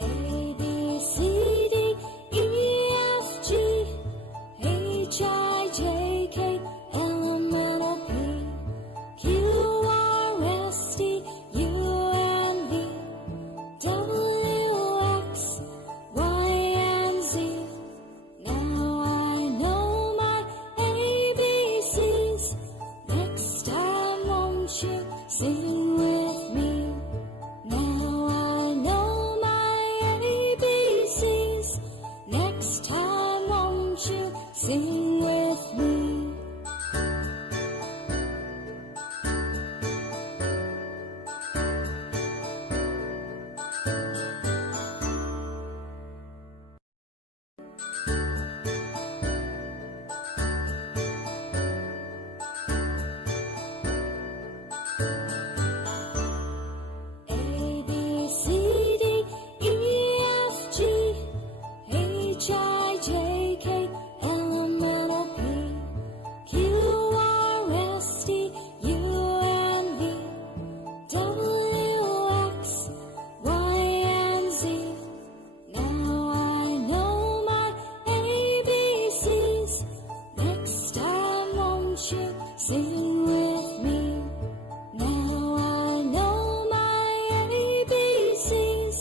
A, B, C, D, E, F, G, H, I, J, K, L, M, N, O, P, Q, R, S, T, U, N, V, W, X, Y, and Z. Now I know my ABCs. Next time, won't you sing with me? Now I know my ABCs. Next time, won't you sing with me? A, B, C, D, E, F, G, H, I, J, K, L, M, N, O, P, Q, R, S, T, U, N, V, W, X, Y, and Z. Now I know my ABCs. Next time, won't you sing with me? Now I know my ABCs.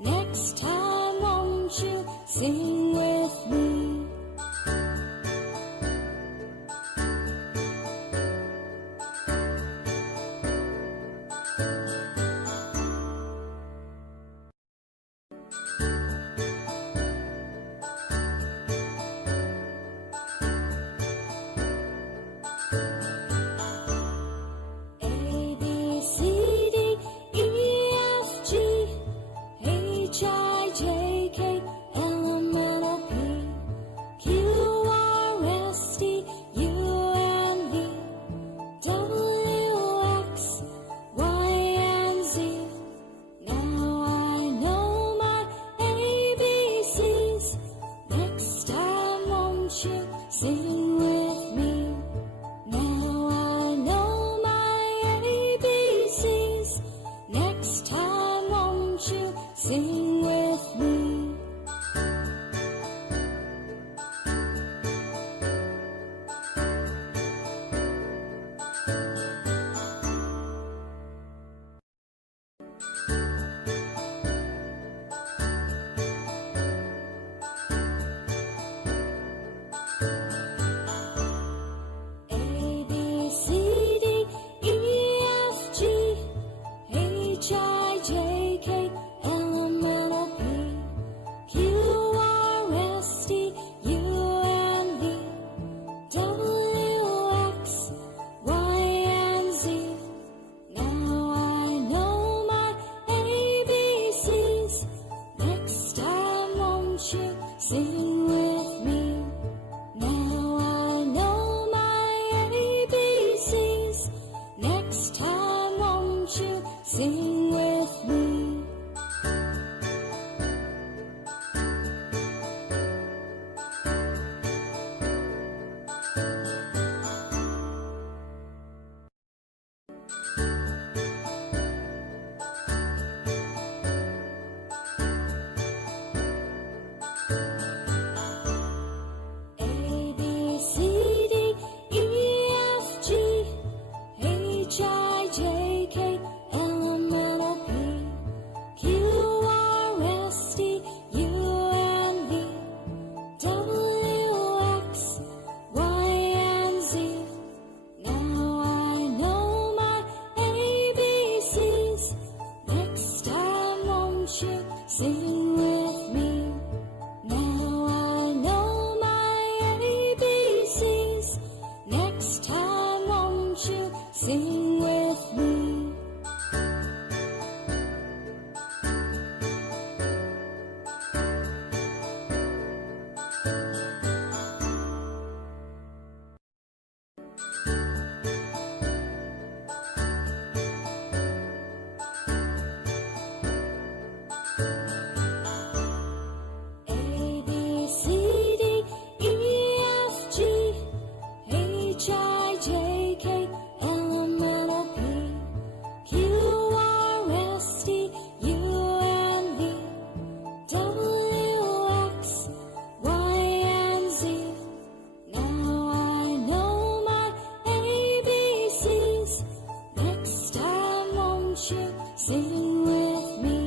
Next time, won't you sing with me? sing with me. A, B, C, D, E, F, G, H, I, J, K, L, M, N, O, P, Q, R, S, T, U, and V, W, X, Y, and Z. Now I know my ABCs. Next time, won't you sing with me?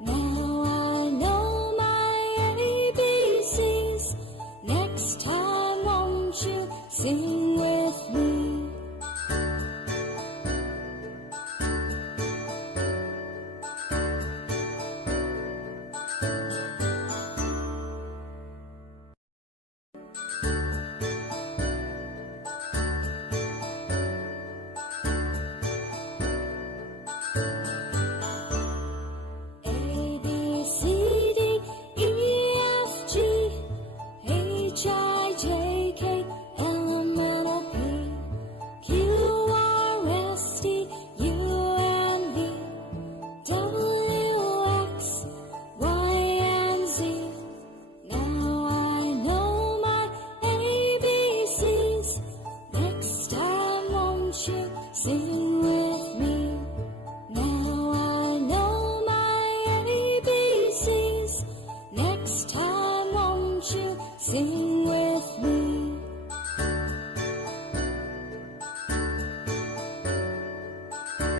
Now I know my ABCs. Next time, won't you sing with me? A, B, C, D, E, F, G, H, I, J, K, L, M, N, O, P, Q, R, S, T, U, and V, W, X, Y, and Z. Now I know my ABCs. Next time, won't you sing with me? Now I know my ABCs. Next time, won't you sing